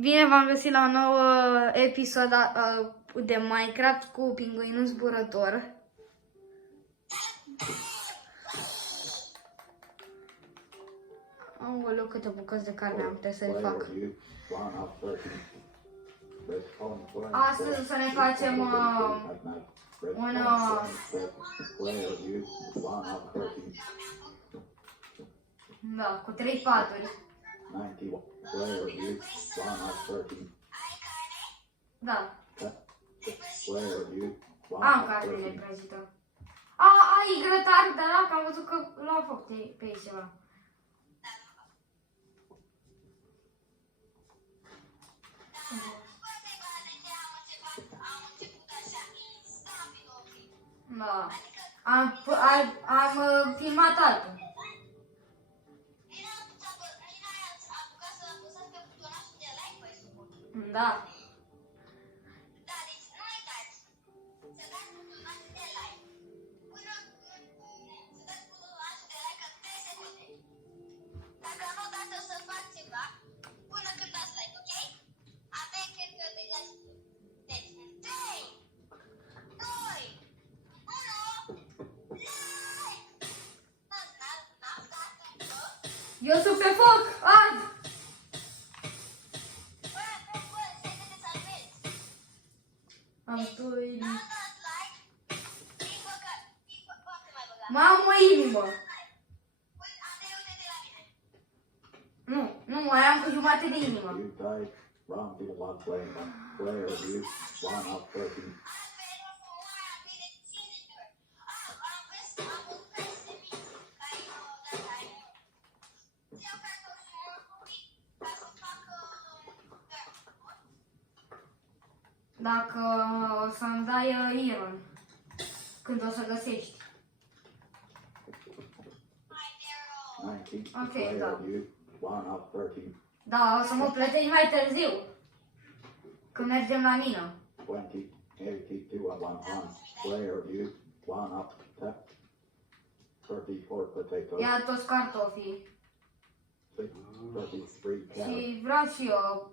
Bine v-am găsit la un nou episod de Minecraft cu pinguinul zburător. Aoleu, câte bucăți de carne am putea să le fac. Astăzi o să ne facem da, cu 3 paturi. Da. Am cartele prezită. Ai grătar, dar dacă am văzut că l-au făcut pe ei ceva. Da. Am filmat altul. Da. Eu sunt pe foc! Ard! Am doi... Mamă, inimă! Nu, mai am cu jumate de inimă. Dacă o să-mi dai iron, când o să găsești. Ok, da. Da, o să mă plătești mai târziu, când mergem la mină. Ia toți cartofii. Și vreau și eu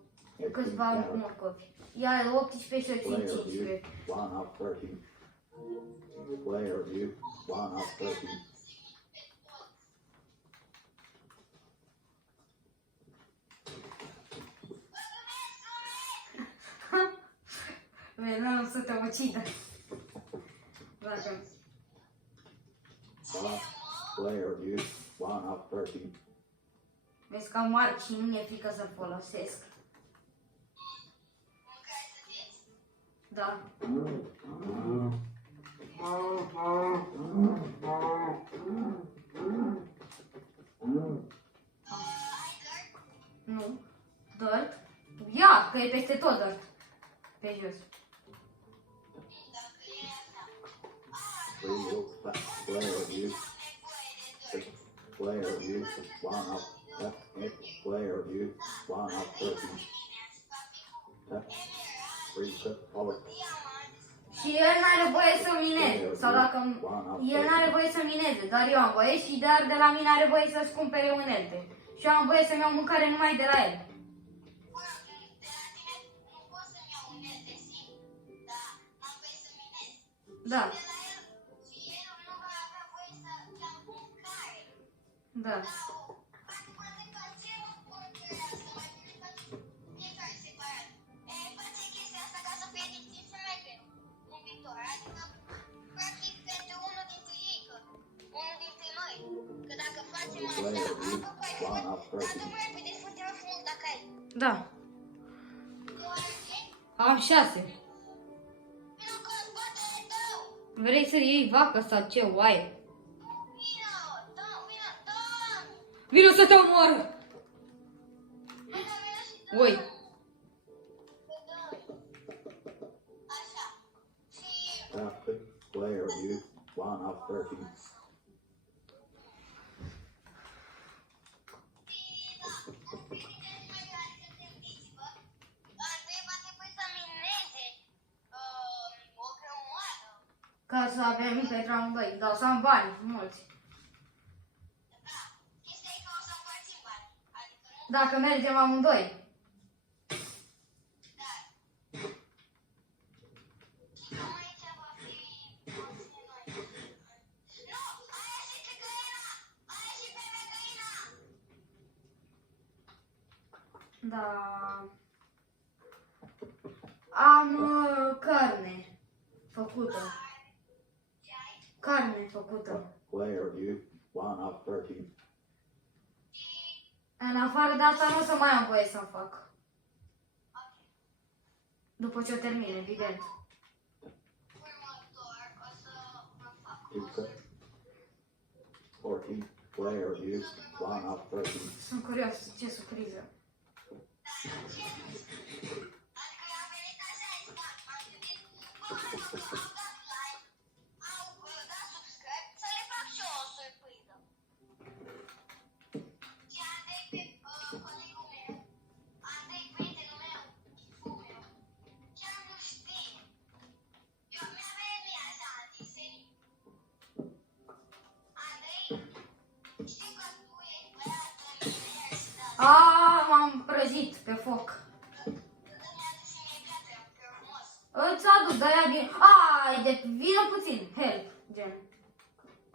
câțiva morcovi. Ia 18 și 15. Venom să te ucidă. Dacă... Vezi că am arc și nu mi-e frică să-l folosesc. Da. Nu. Dirt? Ia, că e peste tot dirt. Pe jos. Și el n-are voie să mineze, sau dacă el n-are voie să mineze, dar eu am voie și dar de la mine are voie să-și cumpere unelte. Și eu am voie să-mi iau mâncare numai de la el. Da. Da. Da. Am 6. Vrei să iei vacă sau ce, oaie? Vino să te omor! Oi. Ca să avem pentru amândoi, dar o să am bani mulți. Dacă mergem amândoi. Da. Am carne făcută. Carne făcută. Player view, 1 of 13. În afară de asta nu o să mai am voie să-mi fac. După ce o termin, evident. 14. Player view, 1 of 13. Sunt curios, ce surpriză. M-am prăjit pe foc. Îți aduc de-aia din... de vină puțin, help, gen.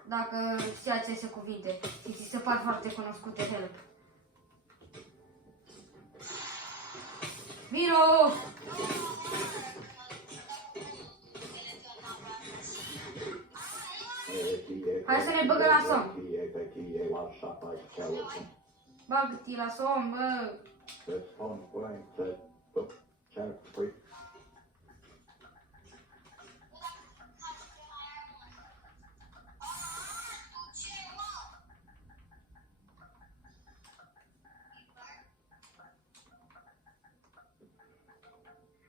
Dacă știi aceste cuvinte și ți se par foarte cunoscute, help. Vino! Hai să ne băgăm la somn. Bagă-te la somn, bă!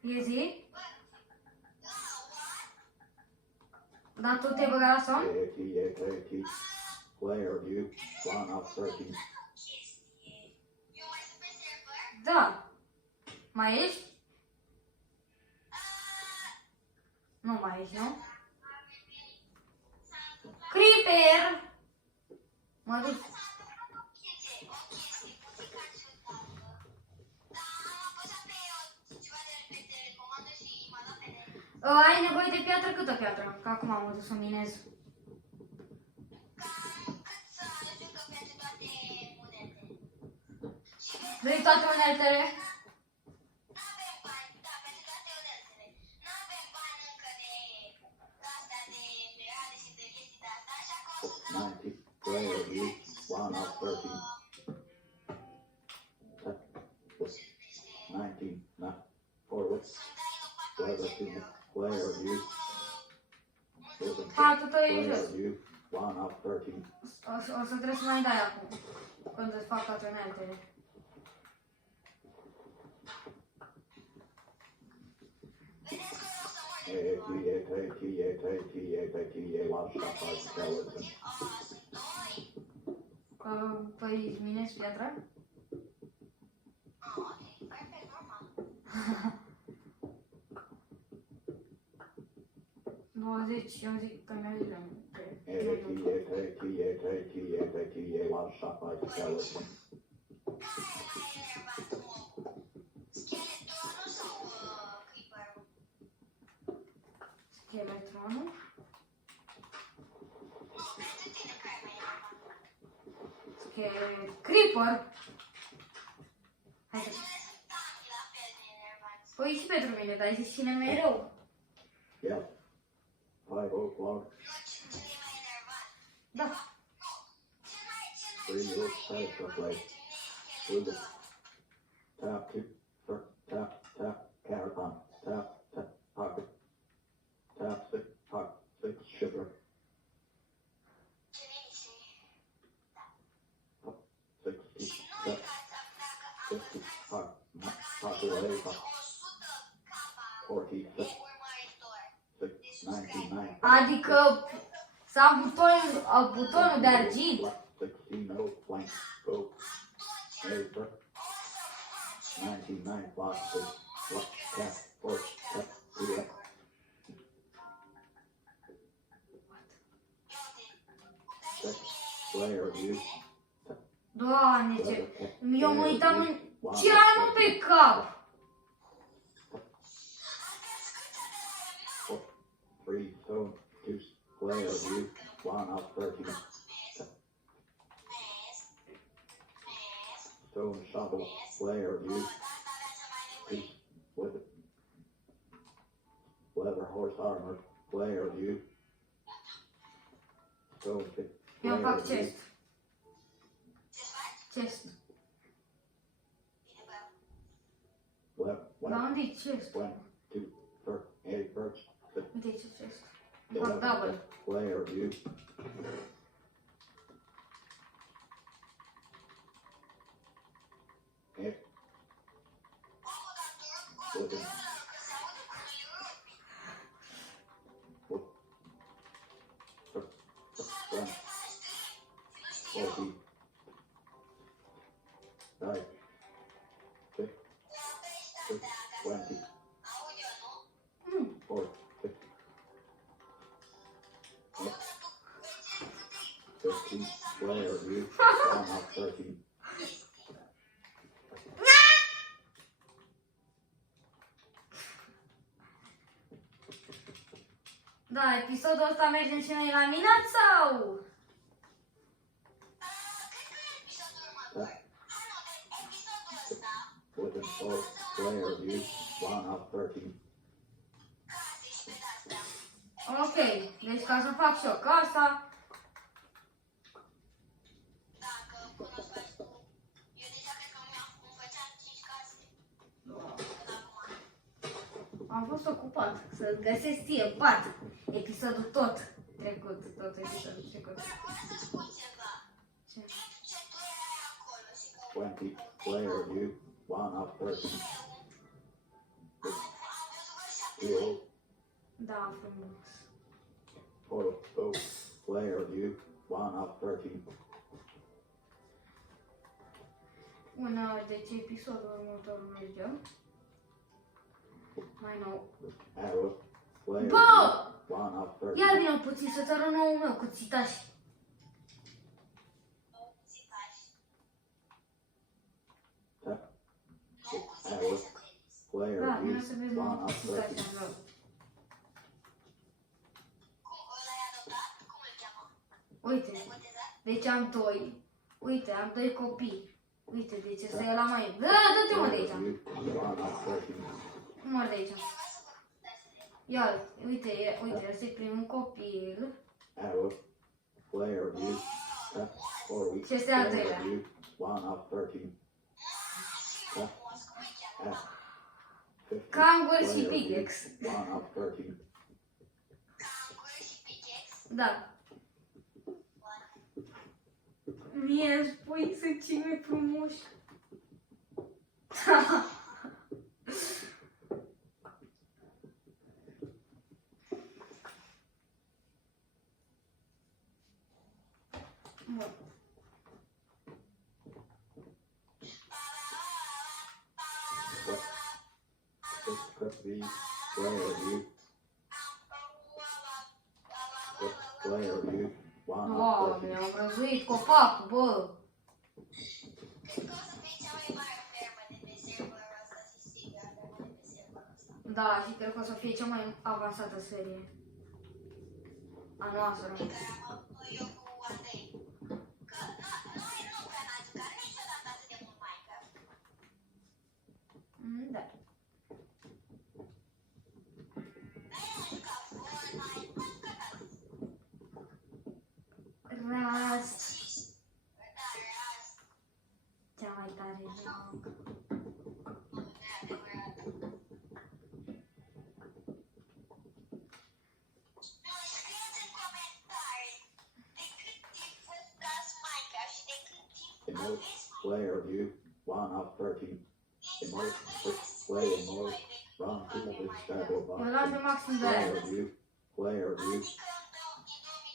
E zi? Dar tu te-ai băgat la somn? Player view, 1 of 13. Da. Mai ești? Nu mai ești, nu? Creeper! Mă duc. Ai nevoie de piatră? Câtă piatră? Că acum am dus să minez. Vrei toate uneltele? Player view, 1 of 13. 19, not forward. Player view. Ha, tu e jos. Player view, 1 of 13. O să trebuie să mai dai acum. Când îți fac toate uneltele. Păi minezi piatra? Eu zic că mi-a zis. Scheletronul? Creeper? Hai să... Păi și pentru mine, dar ai zis cine mai e rău. Yeah. 5 o'clock. Da. 3 minutes to play. Tap, tap, caravan. Tap, pocket. Tap, 6, sugar. 60, 50, pocket, 40, 99. Adică să am butonul de argint. 16, blank, go. Paper. 99 boxes. What cat, force, cat, yeah. Player view. Doamne, ce... Eu mă uitam în... Ce ai mă pe cap? 3 zone, 2 player view, 1 of 13. Stone shovel player view. Piece with leather horse armor player view. Stone pick Eu player fac view. chest. Chest. Dar unde e chest? 1, 2, 3, 8 birds. Uite ce chest. Fac double. Player view. It. Looking. One. 40. 5. 6. 20. 4. 6. 13. Player view. 1 of 13. Da, episodul ăsta mergem și noi la minat sau? Within 4 player view. 1 of 13. Ok, deci ca să fac și eu casa. Am fost ocupat să găsesc ție pat. Episodul tot trecut, tot episodul trecut. Ce? 20 player view. 1 of 13. Heal. Da, frumos. Photo player view. 1 of 13. Una, deci episodul următor mergem. Mai nou. Arrow player Bă! view. 1 of 13. Ia vină puțin să-ți arăt nou meu cu țitași. Arrow player Da, view. vină să vezi 1 nou cu of țitași 13. al meu. Uite, deci am doi. Uite, am doi copii. Uite, deci ăsta e la mai... Da, dă-te mă de Player aici. view. 1 of 13. Mor de aici. Ia, uite, uite, ăsta e primul copil. Arrow player view. F4 Și ăsta e al player treilea. view. 1 of 13. F. 50 Kangol și player view. pickaxe. 1 of 13. Da. Mie îmi spui să cine frumoși. Bun. Player view. Player view. 1 of Wow, 13. mi-am răzuit copacul, bă. Da, și cred că o să fie cea mai avansată serie a noastră. Da. Rust. Cea mai tare joc. Emote player view. 1 of 13. Emote play emote. Run to the shadow box. Eu las pe maxim de aia. Player view. Player view.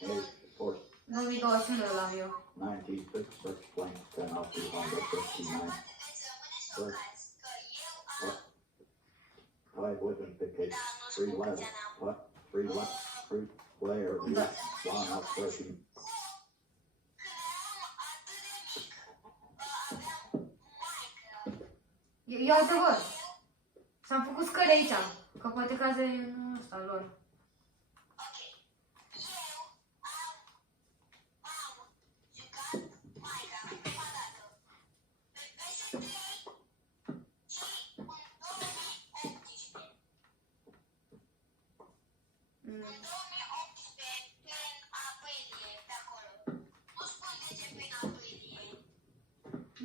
8 force 2021 îl am eu. 96 search blank 10 of 259. Search. 5 weapon pickets. 3 left. Putt. 3 left. Fruit. Player view. 1 of 13. Ia uite, bă. S-am făcut scări aici. Că poate că azi e în ăsta lor.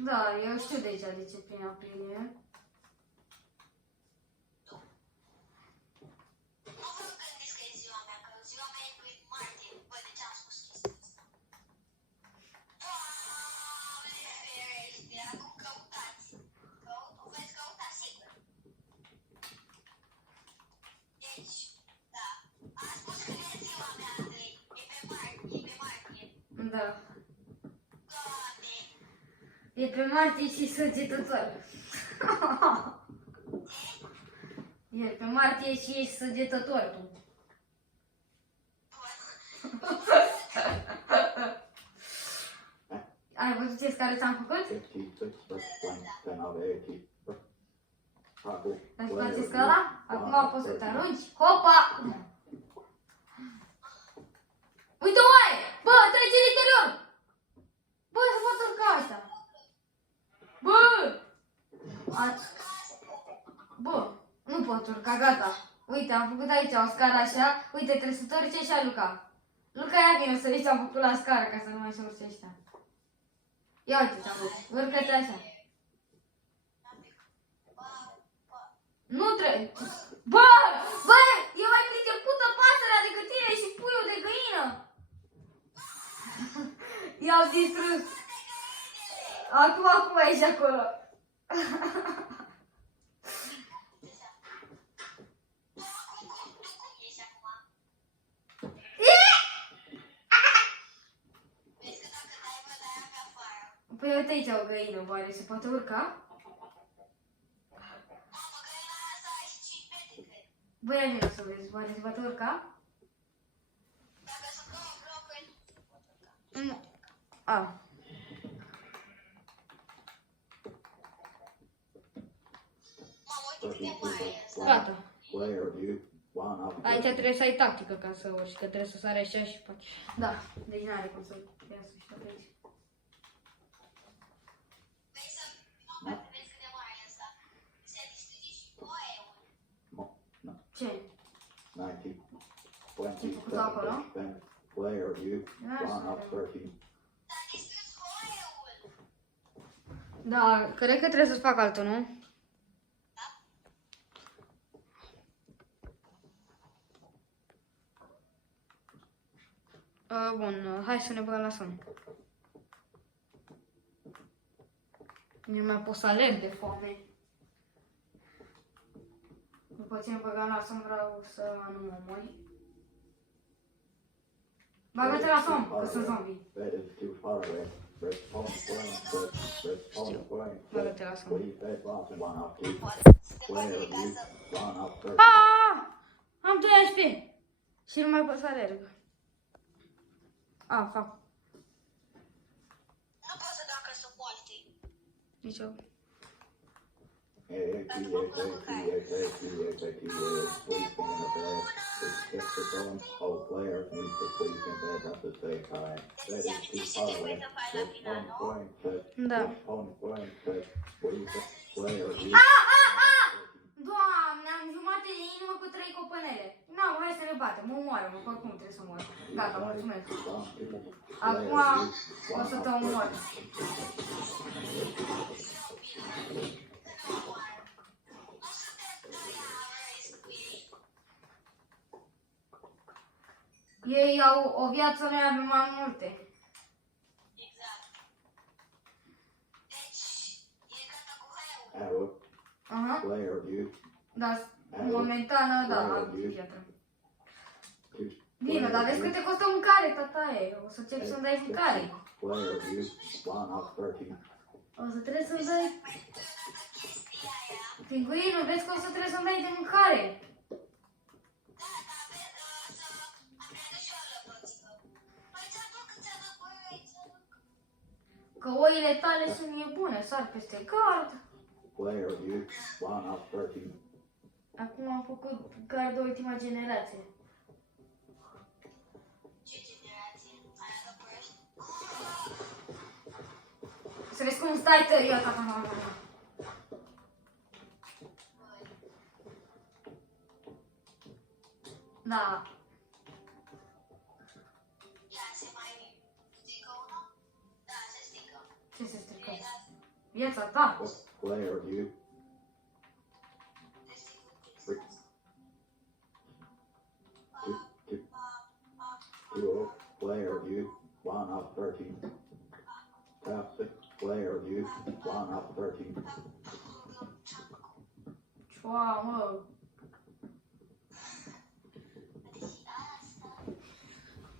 Da, eu știu deja de ce prin aprilie. Da. E pe martie și săgetător. E pe martie și ești săgetător tu. Ai văzut ce scară ți-am făcut? 56% of 80. Îți place scala? Acum poți să te arunci. Hopa! Uite, oaie! Bă, trece în interior! Bă, se poate urca asta! Bă! Bă, nu pot urca, gata. Uite, am făcut aici o scară așa. Uite, trebuie să te urce așa, Luca. Luca, ia vină să vezi ce am făcut la scară, ca să nu mai se urce ăștia. Ia uite ce am făcut. Urcă-te așa. Nu trebuie. Bă! Bă! E mai pricepută pasărea decât tine și puiul de găină! I-au distrus. Acum ești acolo. Păi uite aici o găină, oare se poate urca? Băi, ia vină să vezi, oare se poate urca? Nu. A. Gata. Aici trebuie să ai tactică ca să urci, că trebuie să sari așa și poate. Da, deci n-are cum să iasă și tot aici. Ce? 90, 27% player view, one up 13. Da, cred că trebuie să-ți fac altul, nu? Bun, hai să ne băgăm la somn. Nu mai pot să alerg de foame. După ce îmi băgam la somn vreau să nu mă mori. Bagă-te la somn, că sunt zombie. That is too far away. Respond point, respond point. Bagă-te la somn. Please bed box, one up 2. Player view, one up 13. Am 2 HP. Și nu mai pot să alerg. Fac. Nu pot să dacă sunt moarte. Nici eu. Please stand in the bed. All players need to sleep in bed at the same time. That is too far away. Respond point, Da. respond point, please player view. Doamne, am jumate de inimă cu 3 copănele. Nu, hai să le batem, mă omoară, mă, oricum trebuie să mor. Gata, mulțumesc. Acum o să te omor. Ei au o viață, noi avem mai multe. Exact. Deci, e gata cu haiul. Arrow, Aha, player view. da, momentan, da, am viață. Bine, dar vezi cât te costă mâncare, tataie. O să începi să-mi dai mâncare. Player view, one up 13. O să trebuie să-mi dai... Pinguinul, vezi că o să trebuie să-mi dai de mâncare. Că oile tale sunt nebune, sar peste gard. Player view, one up 13. Acum am făcut gard de ultima generație. Ce generație? Aia de proști? Să vezi cum stai tău, Da. Ia, se mai strică una? Da, se strică. Ce se strică? Viața ta. What player are you? Two player you, 1 of 13. Top 6 player you, 1 of 13. Cioa, mă.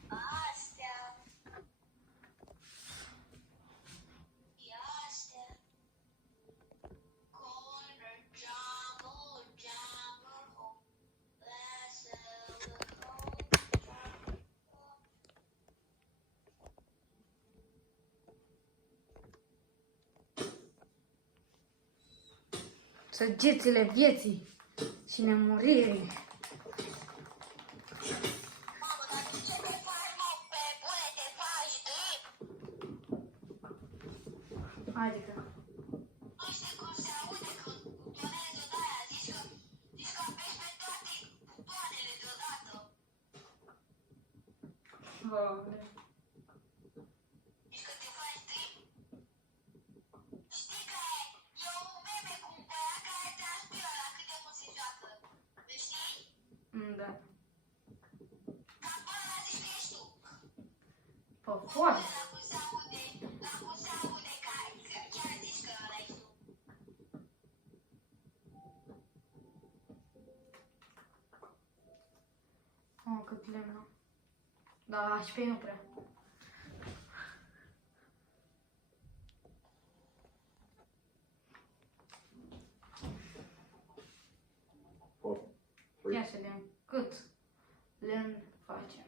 Astea. E astea. Corner, jungle, jungle, home. Lasă-l home. Săgețile vieții și nemuririi. Mamă, dar ce te faci, mă, pe bune, te faci, Adică. nu știu cum se aude când butonezi de-aia, zici că apeși pe toate butoanele deodată. Doamne. Zici că te faci trip. Știi că e un meme cu un băiat care transpiră la cât de mult se joacă. Îl știi? Da. Cam până la zici că ești tu. Pe foame. La cum se aude că chiar zici că ăla ești tu. Oh, cât lemn. Da, și pe nu prea. Four, 3, Ia să vedem cât lemn facem.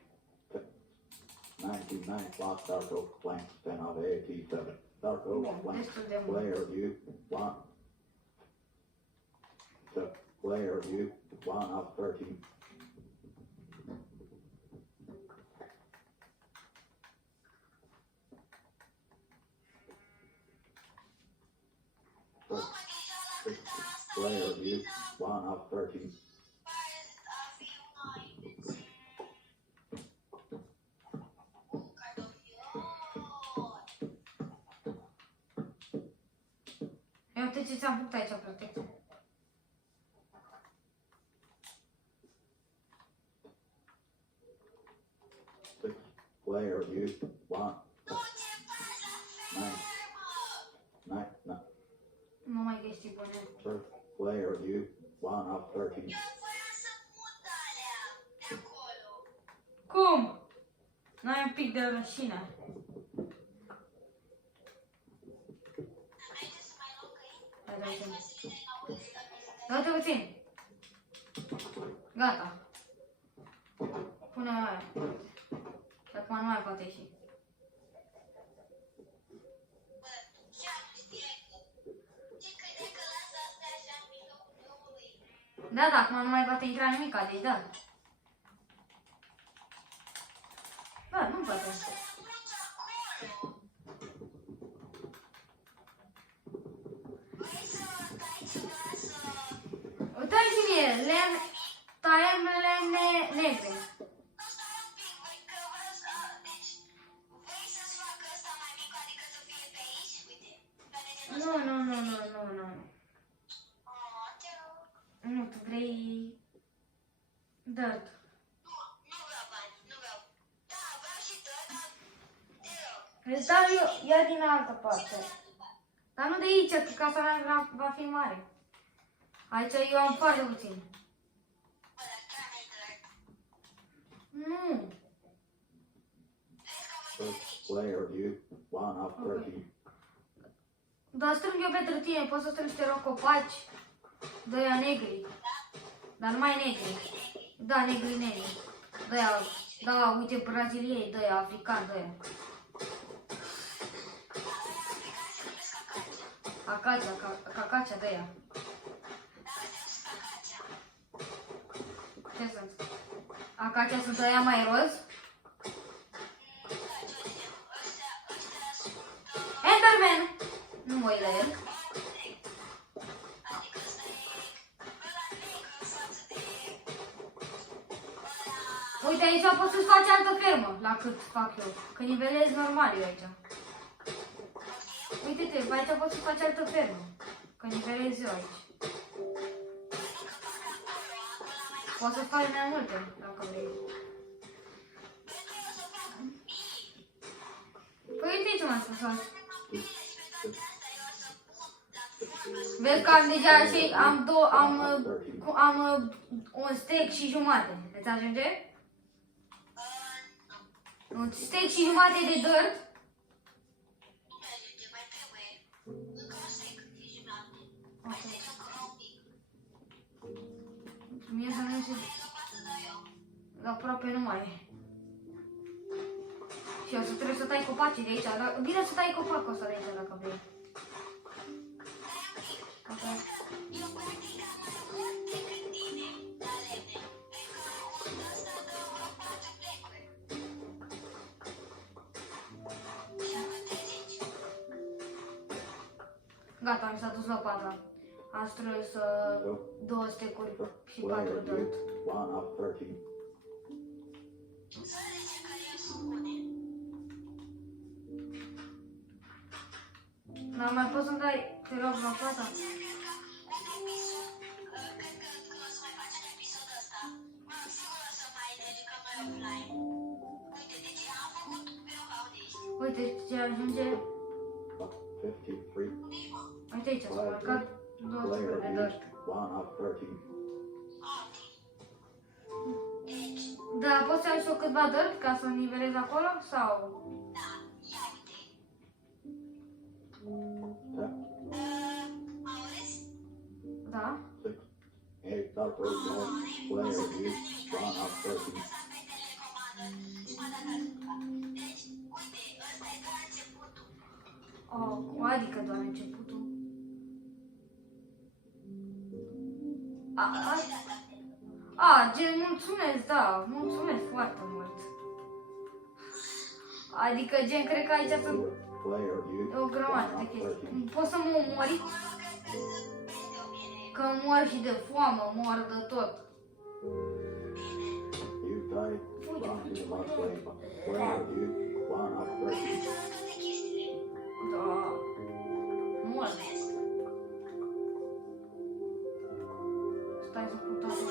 99 plus Dark Oak planks, 10 of 87. Dark Oak planks, Destul de mult. player you, 1. The player you, 1 of 13. Mă, deja la cât asta Player you, 1 of 13. pare a fi una invenție. Cartofiori. Ia uite ce ți-am făcut aici, protecție. Six player you, 1. Nu te faci la fel, mă! 9. Nu mai găsi bune. Third player you, 1 of 13. Eu voiam să mut alea de acolo. Cum? N-ai un pic de rășină. Haideți să mai luăm câini. Hai, da, Hai uite. să vedem la unde stăm noi să Da, uite puțin. Gata. Pune aia. Și acum nu mai poate ieși. Bă, chiar nu știe că... Ce crede că lasă astea așa în mijlocul drumului? Da, da, acum nu mai poate intra nimic, deci da. Da, nu poate. Să le muți acolo! Vrei să dai ceva să... Uitați mie, lemn, taiem lemne negre. Nu stai un pic, băi, că vreau să... Deci, vrei să-ți fac ăsta mai mic, adică să fie pe aici? Uite, pe degetul Nu, ăsta. nu, nu, nu, nu, nu. Oh, te rog. Nu, tu vrei dirt. Nu vreau bani, nu vreau. Da, vreau și tot, dar te rog. Îți dau eu, ia din altă Ce parte. să după? Dar nu de aici, că casa mea va fi mare. Aici eu am foarte puțin. Bă, dar chiar mi-ai drag. Nu. Vezi că voi First aici. player you, 1 of 13. Dar strâng eu pentru tine, poți să strâng și te rog copaci de aia negri. Dar numai negri. Da, negri. De aia, da, uite, brazilieni, de aia, africani, de aia. Acacia, cacacia de aia. Ce sunt? Acacia sunt aia mai roz? Enderman! Nu mă uit la el. Uite, aici poți să-ți faci altă fermă, la cât fac eu. Că nivelez normal eu aici. Uite-te, aici poți să faci altă fermă. Că nivelezi eu aici. Poți să faci mai multe, dacă vrei. Păi uite ce m-am spus azi. Vezi că am deja și am un steak și jumate. Îți ajunge? Un steak și jumate de dirt. Nu mi-ajunge, mai trebuie. Încă un steak și jumătate. Mai steak încă un pic. Mie să nu știu. Aproape nu mai e. Și o să trebuie să tai copacii de aici. Bine să tai copacul ăsta de aici dacă vrei. Okay. Eu practic am mai mult decât tine la lemne. Pentru unul ăsta dă 4 plecuri. Și am 30. Gata, mi s-a dus la patra. Am strâns 2 stecuri și 4 Player dirt. view, 1 of 13. Să zicem că eu sunt bune. Dar mai poți să-mi dai, te rog, la patra? Cred că când o să mai facem episodul ăsta, sigur o să mai ne jucăm noi offline. Uite, deci am făcut pe o unde ești. Uite ce ajunge. 53. Uite aici, s-a marcat 2 Player stecuri de view, dirt. 1 of 13. Ok. Deci, Da, poți să ai și eu câtva dirt ca să nivelezi acolo? Sau? da, ia uite. Tap Auzi? Da? 6. 8 of 13. Player view, 1 of 13. Ăsta pe telecomandă și m-a dat ajuta. Deci, uite, ăsta e doar începutul. Oh, adică doar începutul. Gen, mulțumesc, da, mulțumesc foarte mult. Adică, gen, cred că aici sunt Player view, o grămadă 1 de of chestii. 13. Poți să mă omori? Că mor și de foame, mor de tot. You died from the last play. Player view, 1 of 13. Da. Mor. Stai să pun toate.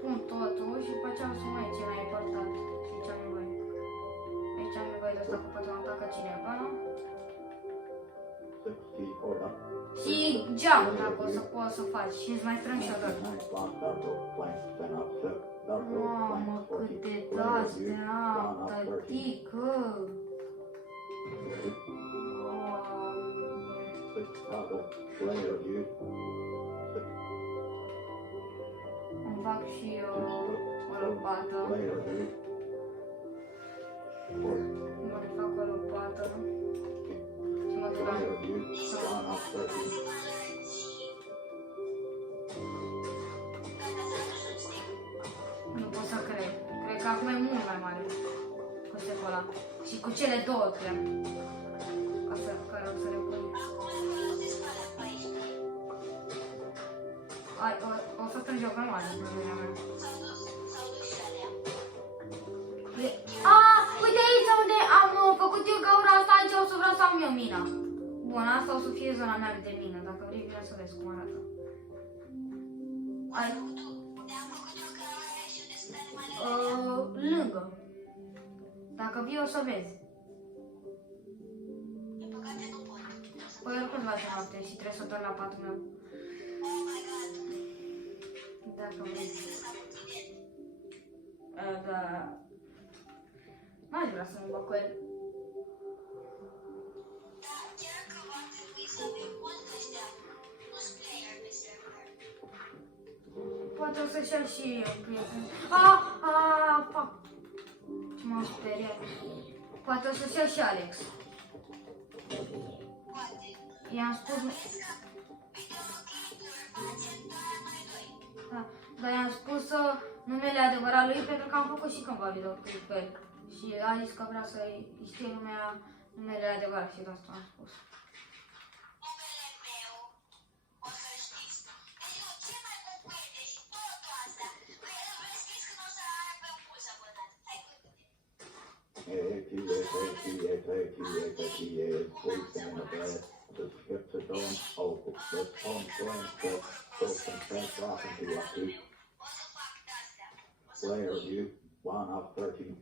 Pun totul și după aceea o să mai ce mai important și ce am nevoie. Aici am nevoie de asta cu poate mă atacă cineva, nu? 64. Și geam, dacă o să poți să faci. Și îți mai strâng și o dată. Mamă, câte de-astea am, tătică! Îmi fac și eu o lopată. Mă le fac o lopată. Și mă duc la... Nu pot să cred. Cred că acum e mult mai mare cu stecul ăla. Și cu cele două, cred. Ca să, care o să le pun. Ai, o să strângi o grămadă în mâinea mea. Uite aici unde am făcut eu gaura asta, aici o să vreau să am eu mina. Bun, asta o să fie zona mea de mină. Dacă vrei, vine să vezi cum arată. Ai... Lângă. Dacă vii o să vezi. Păi oricum îți face noapte și trebuie să dormi la patul meu. Dacă vrei. Da. N-aș vrea să mă bag cu el. Poate o să-și ia și eu prieten. Fuck. Ce m-am speriat. Poate o să-și ia și Alex. I-am spus... Da, dar i-am spus numele adevărat lui pentru că am făcut și cândva videoclip pe el. Și a zis că vrea să-i știe numele adevărat și de asta am spus. sleeping in the bed. The skips a dawn, oh, the phone playing stuff, so some fast rocking to up to. What the fuck does that? Player view, 1 of 13.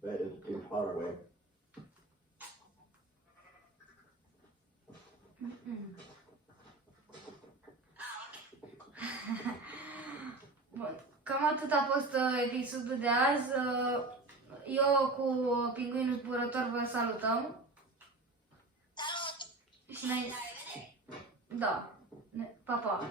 Bed is too far away. Bun. Cam atât a fost episodul de azi. Eu cu Pinguinul Zburător vă salutăm. Salut! Și noi... La revedere! Da. Pa, pa.